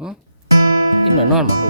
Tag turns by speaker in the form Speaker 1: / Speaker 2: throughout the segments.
Speaker 1: หึกินแล้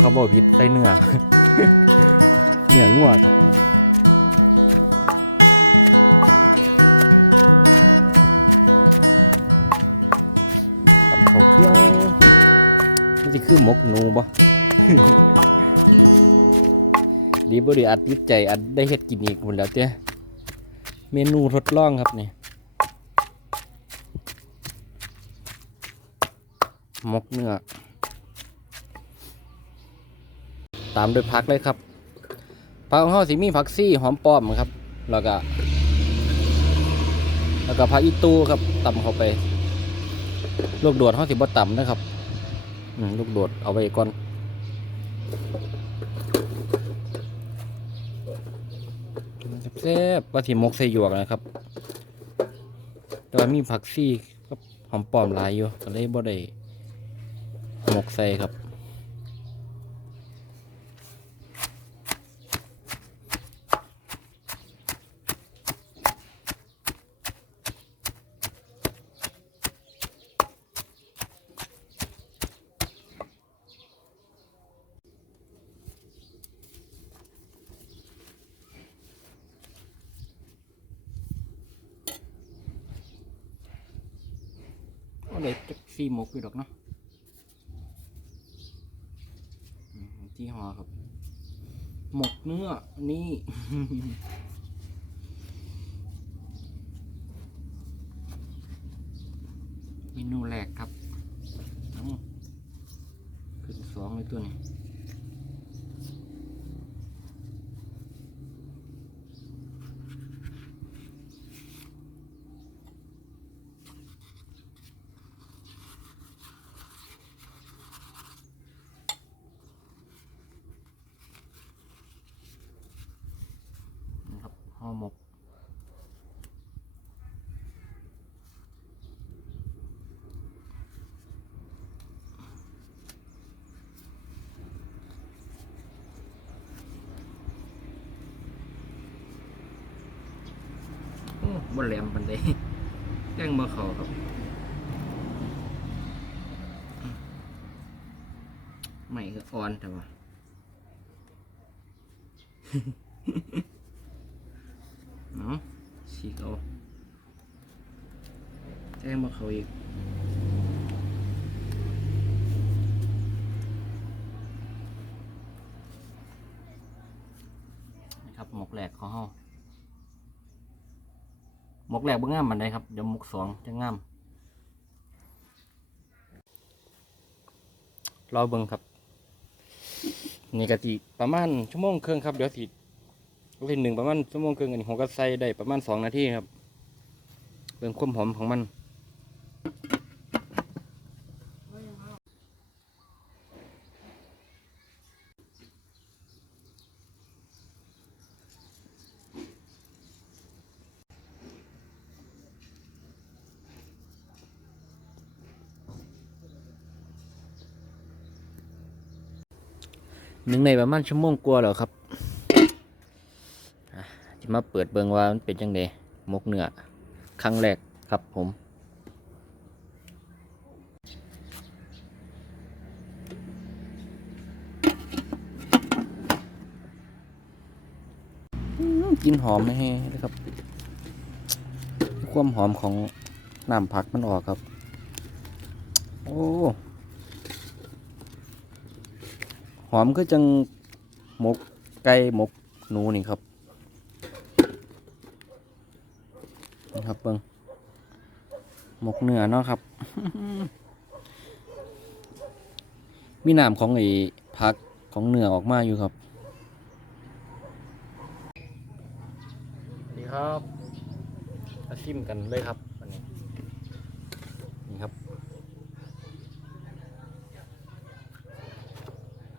Speaker 1: เมนหมูครับบ่ผิดใส่เนื้อเนื้องัวตำเข้าเครื่องมันสิคือมกหนูบ่ดีบ่ได้อัดวิจัยอัดได้เฮ็ดกินอีกหมดแล้วเจ้เมนูทดลองครับนี่มกเนื้อ ตามด้วยผักเลยครับผักของเขาสิมีผักซี่หอมป้อมครับ แล้วก็ แล้วก็ผักอีตูครับตำเข้าไป ลูกโดดเขาสิบ่ตำนะครับอืมลูกโดดเอาไว้ก่อนแซ่บๆปลาถิมกใส่หยวกนะครับ แต่ว่ามีผักซี่กับหอมปอมหลายอยู่ก็เลยบ่ได้หมกใส่ครับ เลยจักซี่หมกอยู่ดอกเนาะที่หอครับ หมกเนื้อ นี่เมนูแรกครับขึ้นสองเลยตัวนี้นะครับห่อหมก โอ้ บนแหลมปันเลยแกล้งมาขอครับไม่ก็อ่อนแต่ว่าเนาะฉีกเอาแกล้งมาเขาอีกนะครับหมกแหลกของเฮาห มกแรกบ่งามมันได้ครับเดี๋ยวมกสองจะงามรอเบิ่งครับนี่กะทิประมาณชั่วโมงครึ่งครับเดี๋ยวสิลูกชิ้นหนึ่งประมาณชั่วโมงครึ่งอันนี้ผมก็ใส่ได้ประมาณสองนาทีครับเรื่องความหอมของมัน หนึ่งในประมาณชั่วโมงกว่าแล้วครับจะมาเปิดเบิงว่ามันเป็นยังไงมกเนื้อครั้งแรกครับผม กินหอมนะฮะนะครับความหอมของน้ำผักมันออกครับ โอ้ หอมก็จังหมกไก่หมกหนูนี่ครับนี่ครับเบิ้งหมกเนื้อเนาะครับ มีน้ำของไอ้ผักของเนื้อออกมาอยู่ครับดีครับมาชิมกันเลยครับวันนี้นี่ครับ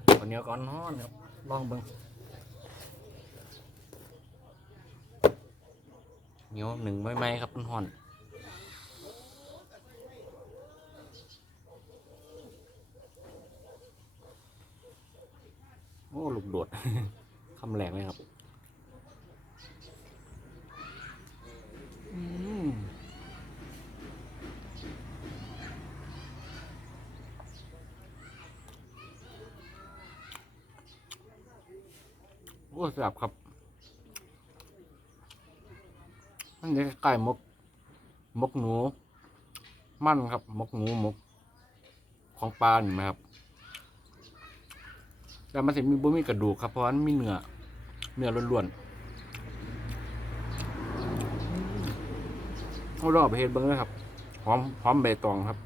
Speaker 1: ข้าวเหนี ยวก่อนฮ้อนครับลองเบิ่งเหนียวหนึ่งใบไม้ครับมันฮ้อนโอ้ลูกโดดคำแหลงเลยครับ อ้แซ่บครับ มันจะใกล้ๆมก มกหนู มั่นครับ มกหนูมก ของปลานี่ไหมครับ แต่มันสิมีบ่มีกระดูกครับ เพราะว่ามันมีเนื้อ เนื้อล้วนๆเอารอบเฮ็ดเบิ้งเลยครับ หอม หอมใบตองครับ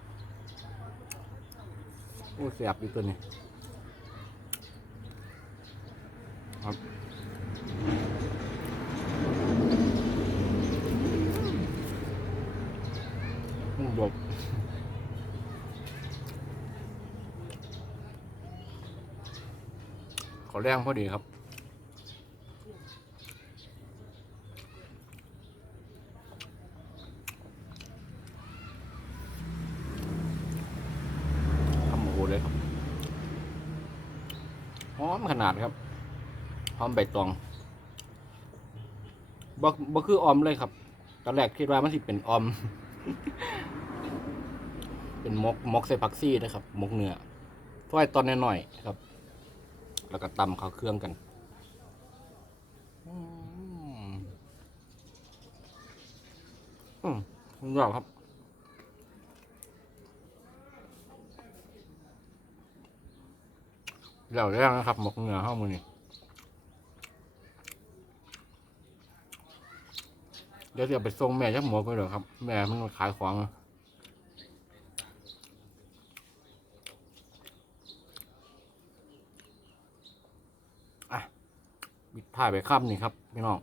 Speaker 1: โอ้แซ่บอยู่ตัวนี้ อืมบขอแรงพอดีครับทำโอ้โหเลยครับหอมขนาดครับหอมใบตองบ่บ่คือออมเลยครับ ตอนแรกคิดว่ามันสิเป็นออม เป็นมกมกใส่ผักซี่นะครับ มกเนื้อถ้วยตอนน้อยๆครับ แล้วก็ตำเข้าเครื่องกันอืมอืมสุดยอดครับเดี๋ยวเรื่องนะครับหมกเนื้อเข้ามือนี่ เดี๋ยวจะไปส่งแม่ยักหมกไปเลยครับ แม่มันขายของอะอะบิดผ้าไปค่ำนี่ครับพี่น้อง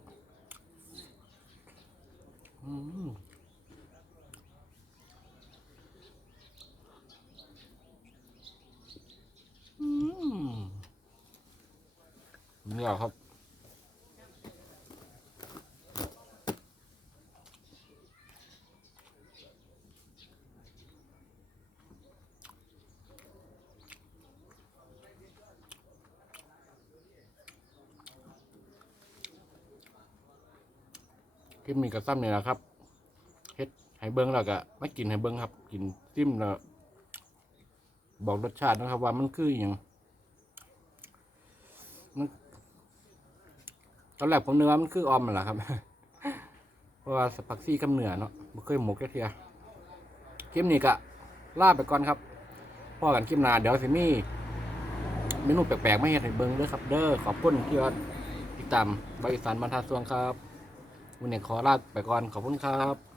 Speaker 1: อืมอืมนี่ครับ คลิปนี้ก็ซ้ำนี่แหละครับเฮ็ดให้เบิ้งแล้วก็ไม่กินให้เบิ้งครับ กินจิ้มแล้วบอกรสชาตินะครับ ว่ามันคืออย่างมันตอนแรกผมเนึกว่ามันคือออมนั่นแหละครับ เพราะว่าสปักซี่กับเนื้อเนาะไม่เคยหมกแค่เทียคลิปนี้ก็ลาไปก่อนครับพอกันคลิปหน้าเดี๋ยวสิมีเมนูแปลกๆไม่เห็นเบิ้งเด้อครับ เด้อขอบคุณที่ว่าติดตามบริษัทบรรทัดสวงครับ วันนี้ขอลาไปก่อนขอบคุณครับ